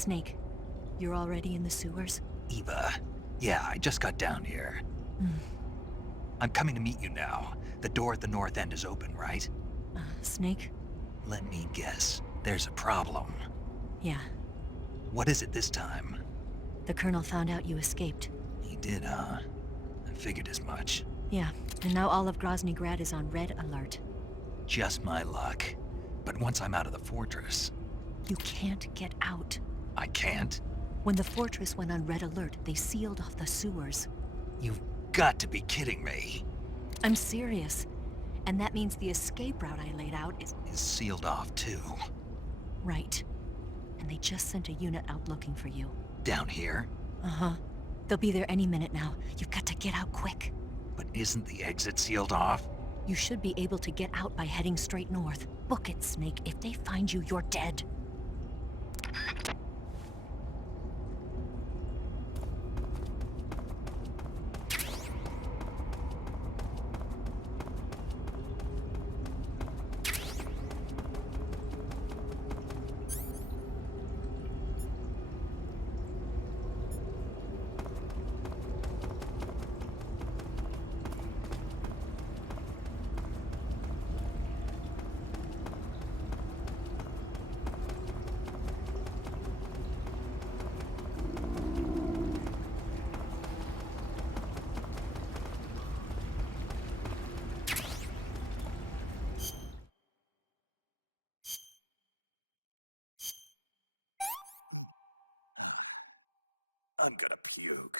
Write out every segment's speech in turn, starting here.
Snake, you're already in the sewers? Eva, yeah, I just got down here. I'm coming to meet you now. The door at the north end is open, right? Snake? Let me guess. There's a problem. Yeah. What is it this time? The Colonel found out you escaped. He did, huh? I figured as much. Yeah, and now all of Grozny Grad is on red alert. Just my luck. But once I'm out of the fortress... You can't get out. I can't? When the fortress went on red alert, they sealed off the sewers. You've got to be kidding me. I'm serious. And that means the escape route I laid out is Sealed off, too. right. And they just sent a unit out looking for you. Down here? Uh-huh. They'll be there any minute now. You've got to get out quick. But isn't the exit sealed off? You should be able to get out by heading straight north. Book it, Snake. If they find you, you're dead. I'm gonna puke.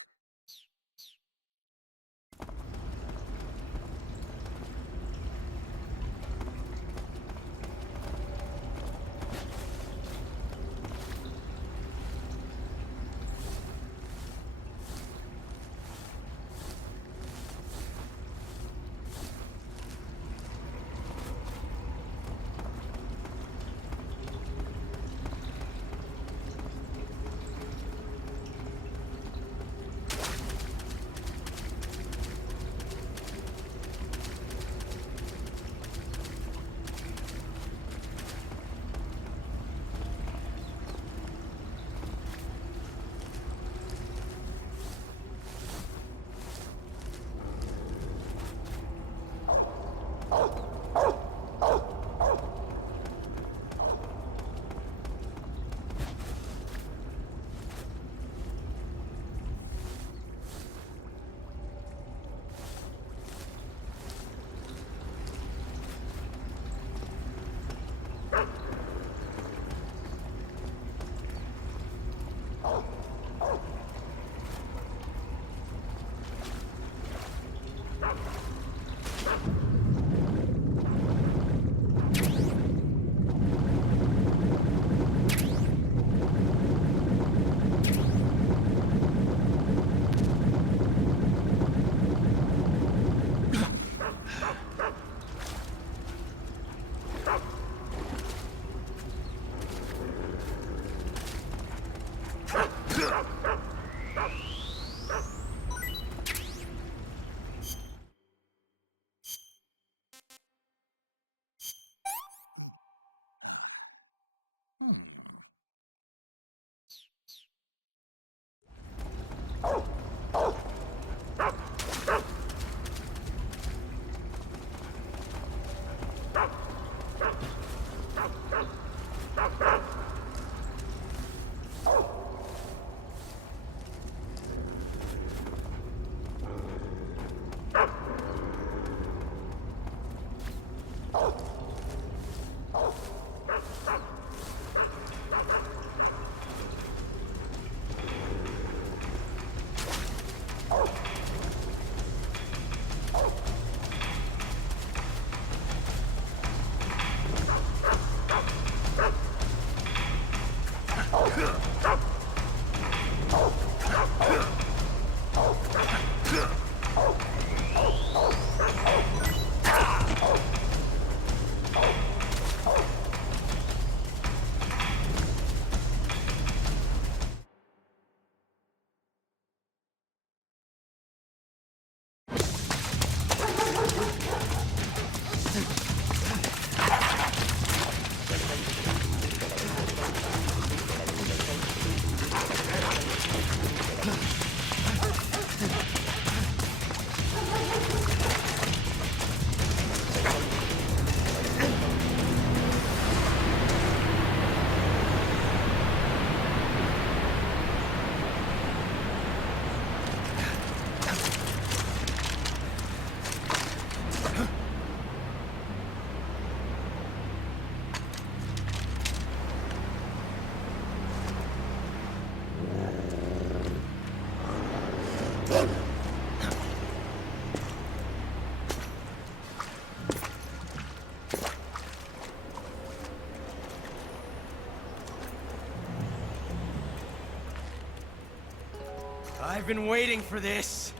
I've been waiting for this.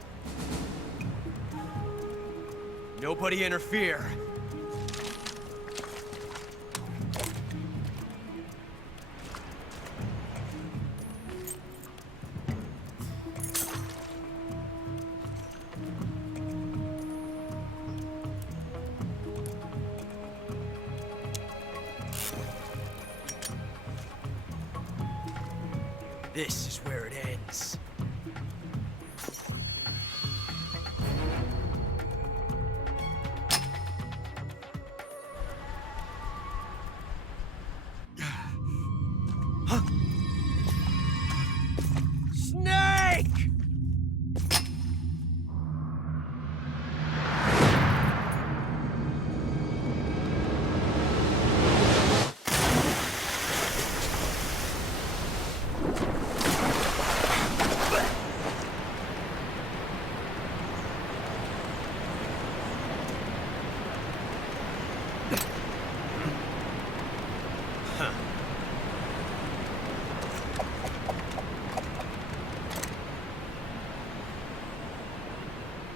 Nobody interfere. This is where it ends. Huh? Snake!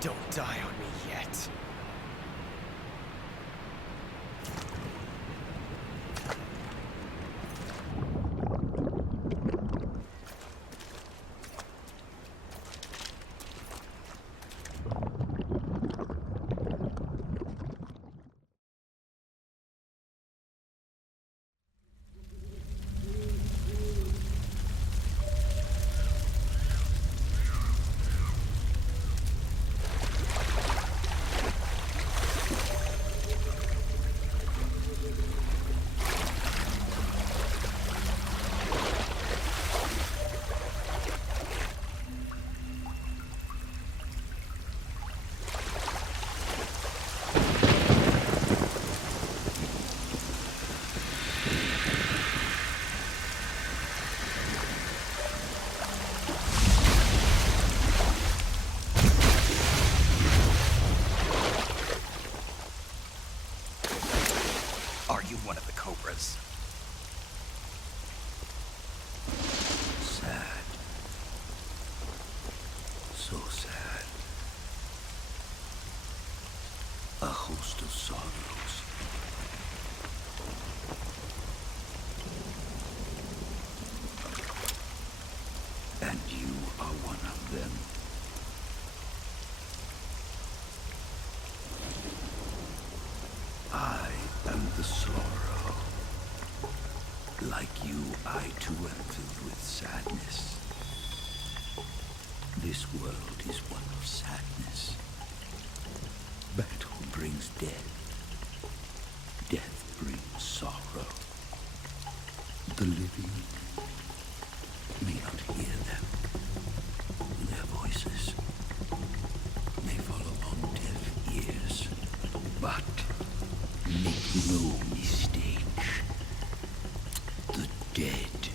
Don't die on me yet. Are you one of the Cobras? Sad. So sad. A host of sorrows. And you are one of them. I am the sorrow. Like you, I too am filled with sadness. This world is one of sadness. Battle brings death. Death brings sorrow. The living may not hear them. Their voices may fall upon deaf ears. But make no mistake. The dead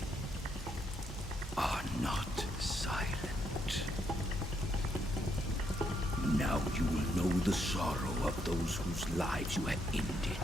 are not silent. Now you will know the sorrow of those whose lives you have ended.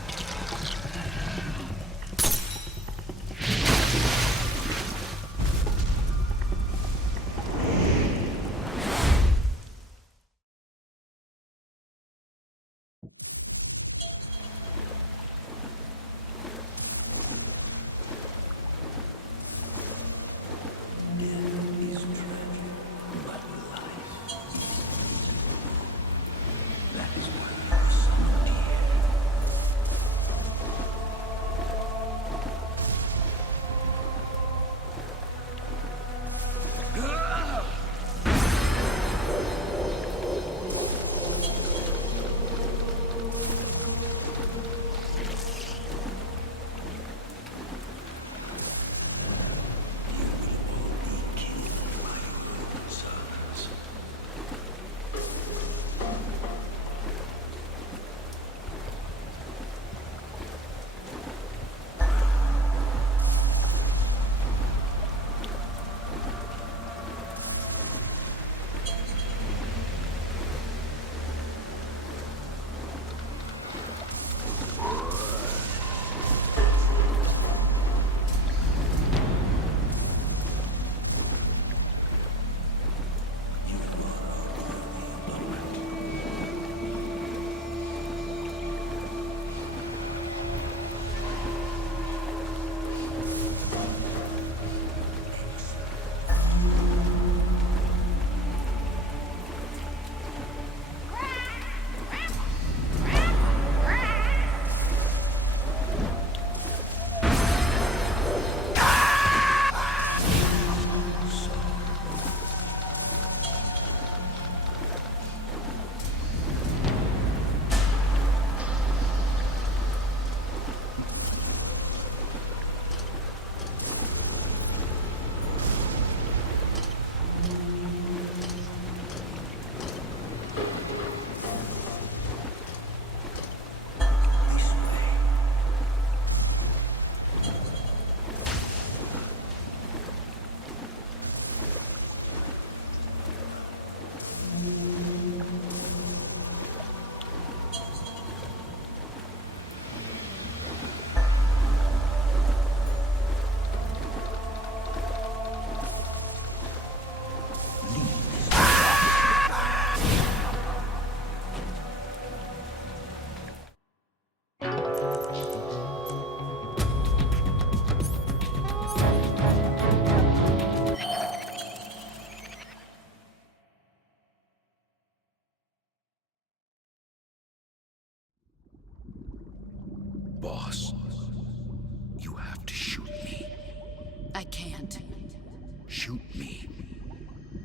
Shoot me.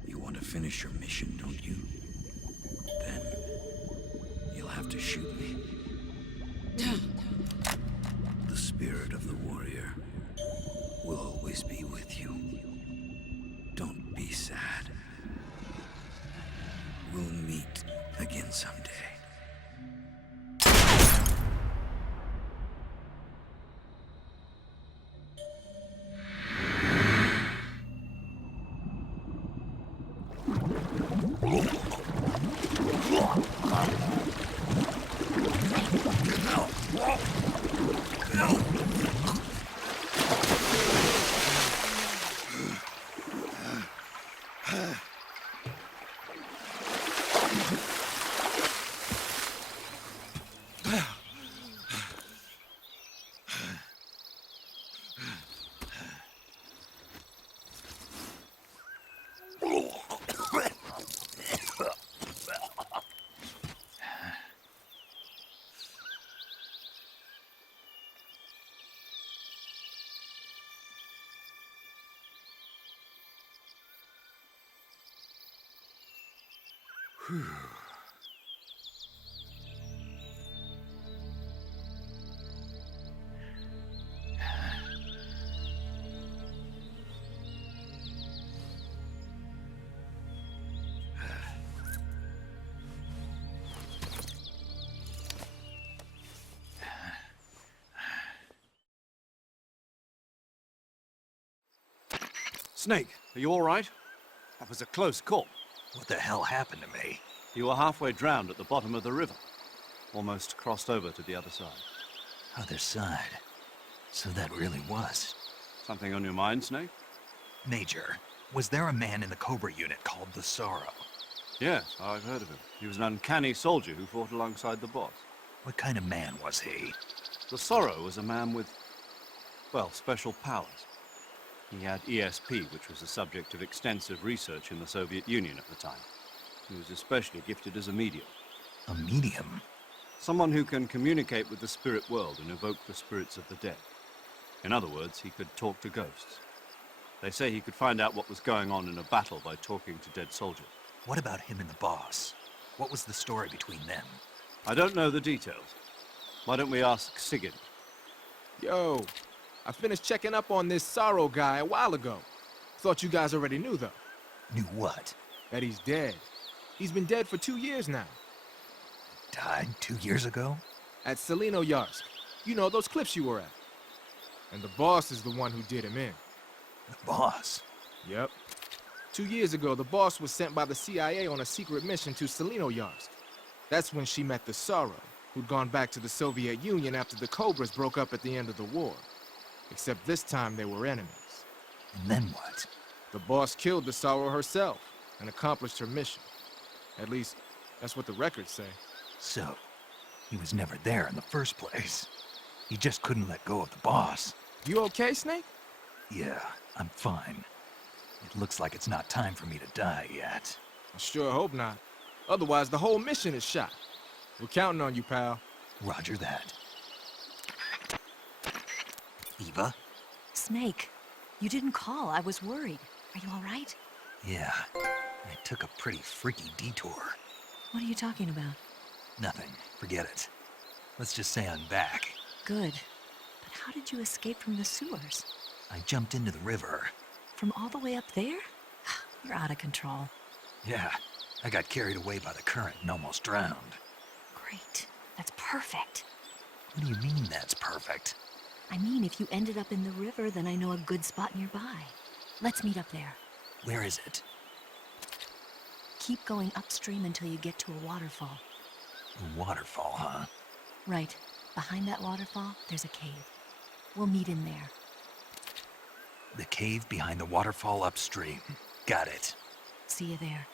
You want to finish your mission, don't you? Then you'll have to shoot me. The spirit of the warrior will always be with you. Don't be sad. We'll meet again someday. Snake, are you all right? That was a close call. What the hell happened to me? You were halfway drowned at the bottom of the river. Almost crossed over to the other side. Other side. So that really was. Something on your mind, Snake? Major, was there a man in the Cobra unit called the Sorrow? Yes, I've heard of him. He was an uncanny soldier who fought alongside the boss. What kind of man was he? The Sorrow was a man with, well, special powers. He had ESP, which was the subject of extensive research in the Soviet Union at the time. He was especially gifted as a medium. A medium? Someone who can communicate with the spirit world and evoke the spirits of the dead. In other words, he could talk to ghosts. They say he could find out what was going on in a battle by talking to dead soldiers. What about him and the boss? What was the story between them? I don't know the details. Why don't we ask Sigyn? Yo, I finished checking up on this Sorrow guy a while ago. Thought you guys already knew, though. Knew what? That he's dead. He's been dead for 2 years now. Died 2 years ago? At Yarsk. You know, those cliffs you were at. And the boss is the one who did him in. The boss? Yep. 2 years ago, the boss was sent by the CIA on a secret mission to Yarsk. That's when she met the Sorrow, who'd gone back to the Soviet Union after the Cobras broke up at the end of the war. Except this time they were enemies. And then what? The boss killed the Sorrow herself and accomplished her mission. At least, that's what the records say. So, he was never there in the first place. He just couldn't let go of the boss. You okay, Snake? Yeah, I'm fine. It looks like it's not time for me to die yet. I sure hope not. Otherwise, the whole mission is shot. We're counting on you, pal. Roger that. Eva? Snake, you didn't call. I was worried. Are you all right? Yeah, I took a pretty freaky detour. What are you talking about? Nothing. Forget it. Let's just say I'm back. Good. But how did you escape from the sewers? I jumped into the river. From all the way up there? You're out of control. Yeah, I got carried away by the current and almost drowned. Great. That's perfect. What do you mean that's perfect? I mean, if you ended up in the river, then I know a good spot nearby. Let's meet up there. Where is it? Keep going upstream until you get to a waterfall. A waterfall, huh? Right. Behind that waterfall, there's a cave. We'll meet in there. The cave behind the waterfall upstream. Got it. See you there.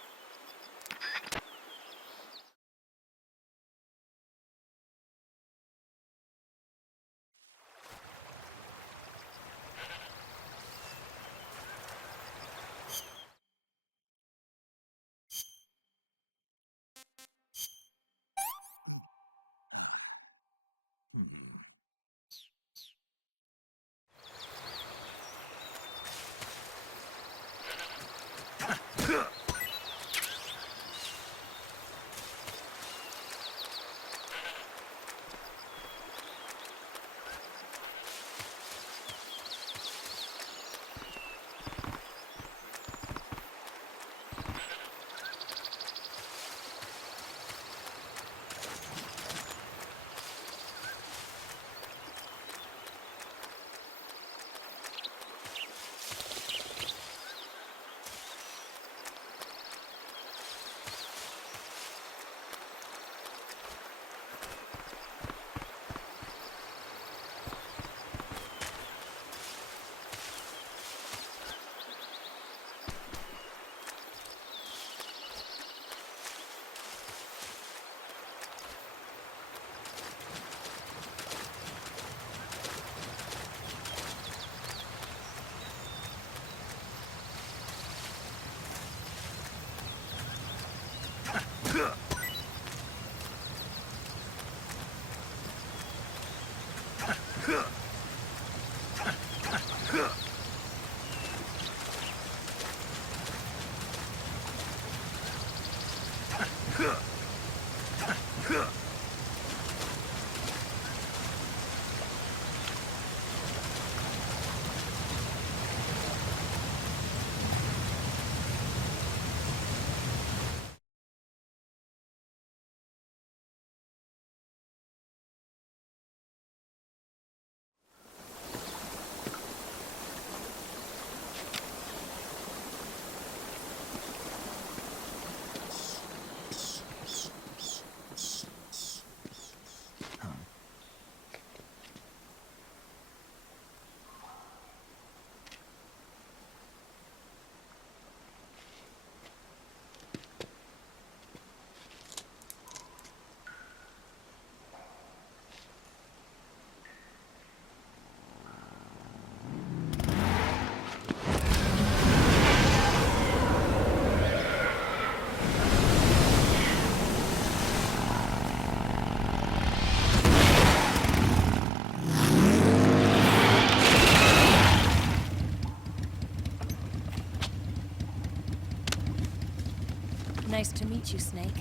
Nice to meet you, Snake.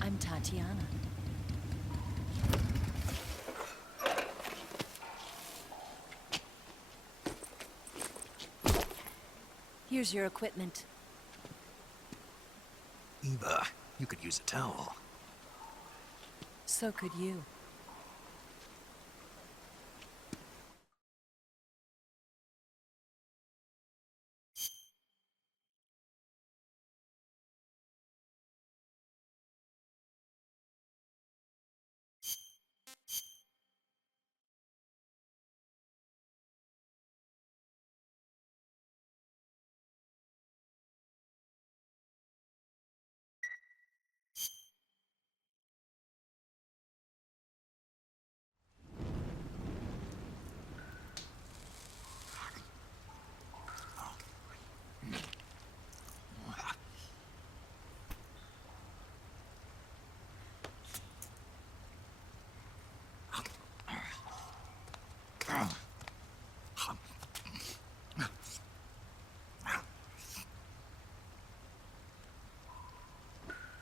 I'm Tatiana. Here's your equipment. Eva, you could use a towel. So could you.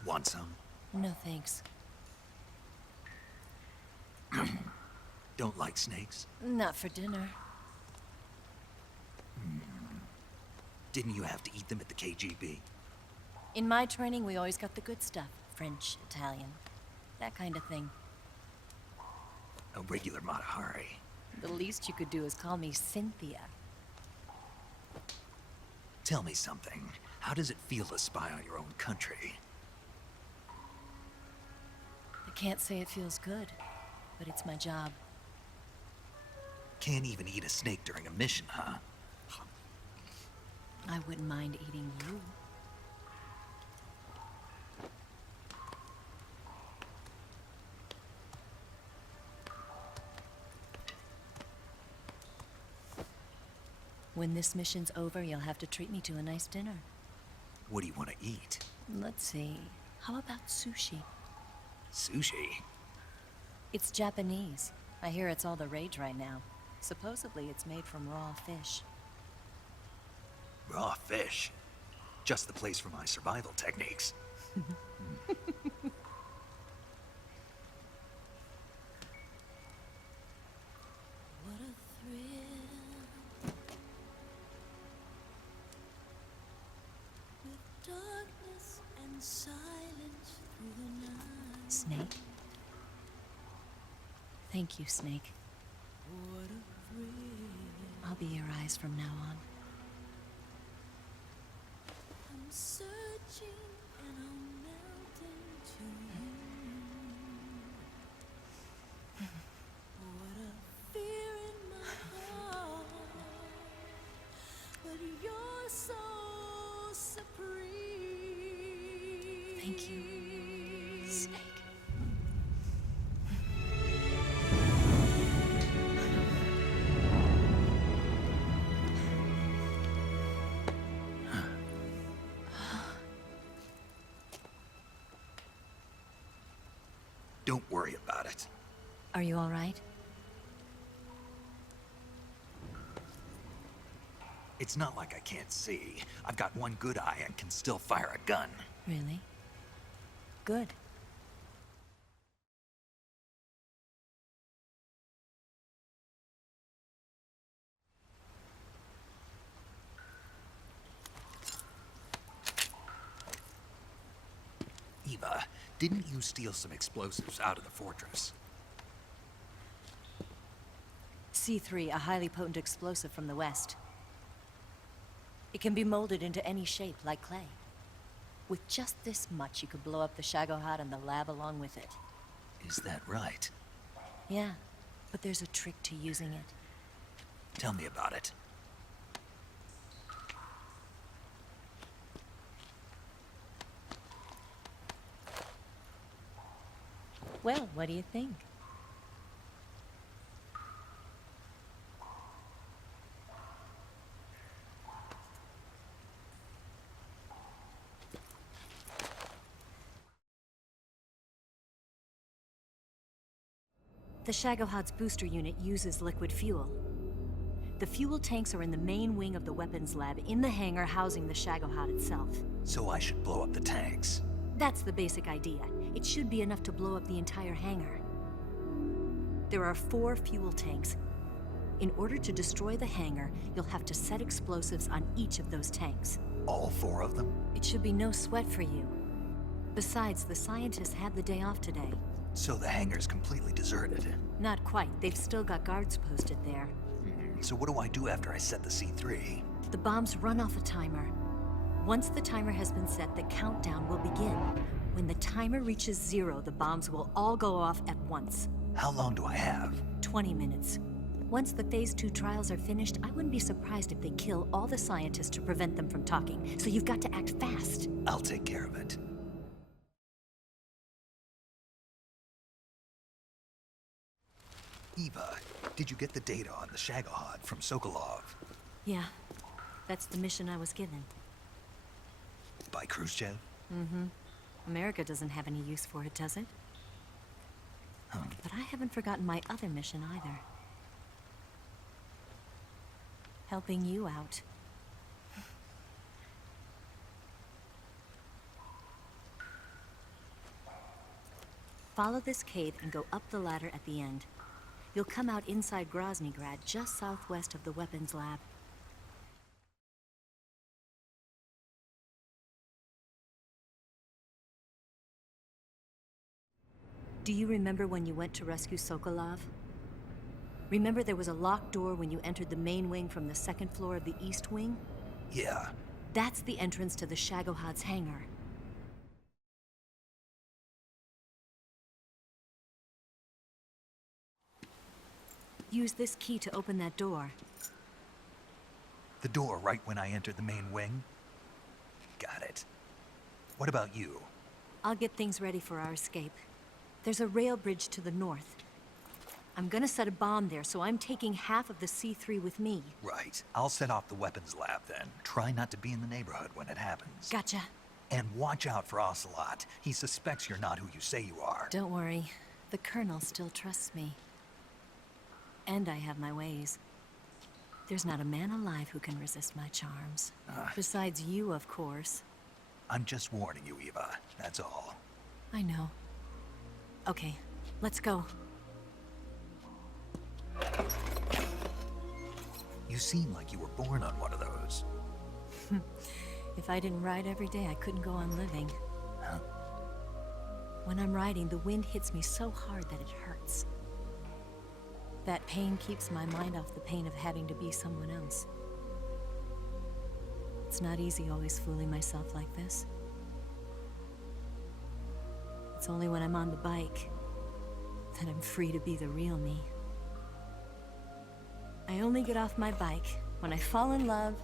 Want some? No thanks. Don't like snakes? Not for dinner. Didn't you have to eat them at the KGB? In my training, we always got the good stuff. French, Italian, that kind of thing. A regular Matahari. The least you could do is call me Cynthia. Tell me something. How does it feel to spy on your own country? I can't say it feels good, but it's my job. Can't even eat a snake during a mission, huh? I wouldn't mind eating you. When this mission's over, you'll have to treat me to a nice dinner. What do you want to eat? Let's see. How about sushi? Sushi? It's Japanese. I hear it's all the rage right now. Supposedly it's made from raw fish. Raw fish? Just the place for my survival techniques. What a thrill. With darkness and silence through the night. Snake? Thank you, Snake. What a thrill. I'll be your eyes from now on. I'm searching and I'm melting to you. What a fear in my heart. But you're so supreme. Thank you, Snake. Don't worry about it. Are you all right? It's not like I can't see. I've got one good eye and can still fire a gun. Really? Good. Eva, didn't you steal some explosives out of the fortress? C3, a highly potent explosive from the west. It can be molded into any shape, like clay. With just this much, you could blow up the Shagohod and the lab along with it. Is that right? Yeah, but there's a trick to using it. Tell me about it. Well, what do you think? The Shagohod's booster unit uses liquid fuel. The fuel tanks are in the main wing of the weapons lab in the hangar housing the Shagohod itself. So I should blow up the tanks. That's the basic idea. It should be enough to blow up the entire hangar. There are 4 fuel tanks. In order to destroy the hangar, you'll have to set explosives on each of those tanks. All 4 of them? It should be no sweat for you. Besides, the scientists had the day off today. So the hangar's completely deserted. Not quite. They've still got guards posted there. So what do I do after I set the C3? The bombs run off a timer. Once the timer has been set, the countdown will begin. When the timer reaches 0, the bombs will all go off at once. How long do I have? 20 minutes. Once the Phase 2 trials are finished, I wouldn't be surprised if they kill all the scientists to prevent them from talking. So you've got to act fast. I'll take care of it. Eva, did you get the data on the Shagohod from Sokolov? Yeah, that's the mission I was given. By Khrushchev? Mm-hmm. America doesn't have any use for it, does it? But I haven't forgotten my other mission either. Helping you out. Follow this cave and go up the ladder at the end. You'll come out inside Groznygrad, just southwest of the weapons lab. Do you remember when you went to rescue Sokolov? Remember there was a locked door when you entered the main wing from the 2nd floor of the east wing? Yeah. That's the entrance to the Shagohod's hangar. Use this key to open that door. The door right when I entered the main wing? Got it. What about you? I'll get things ready for our escape. There's a rail bridge to the north. I'm gonna set a bomb there, so I'm taking half of the C3 with me. Right. I'll set off the weapons lab then. Try not to be in the neighborhood when it happens. Gotcha. And watch out for Ocelot. He suspects you're not who you say you are. Don't worry. The Colonel still trusts me. And I have my ways. There's not a man alive who can resist my charms. Besides you, of course. I'm just warning you, Eva. That's all. I know. Okay, let's go. You seem like you were born on one of those. If I didn't ride every day, I couldn't go on living. Huh? When I'm riding, the wind hits me so hard that it hurts. That pain keeps my mind off the pain of having to be someone else. It's not easy always fooling myself like this. It's only when I'm on the bike that I'm free to be the real me. I only get off my bike when I fall in love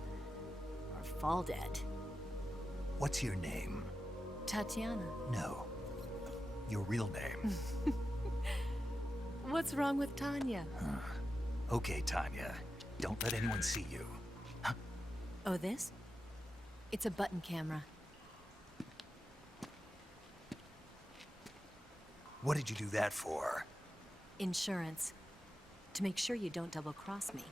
or fall dead. What's your name? Tatiana. No. Your real name. What's wrong with Tanya? Okay, Tanya. Don't let anyone see you. Oh, this? It's a button camera. What did you do that for? Insurance. To make sure you don't double-cross me.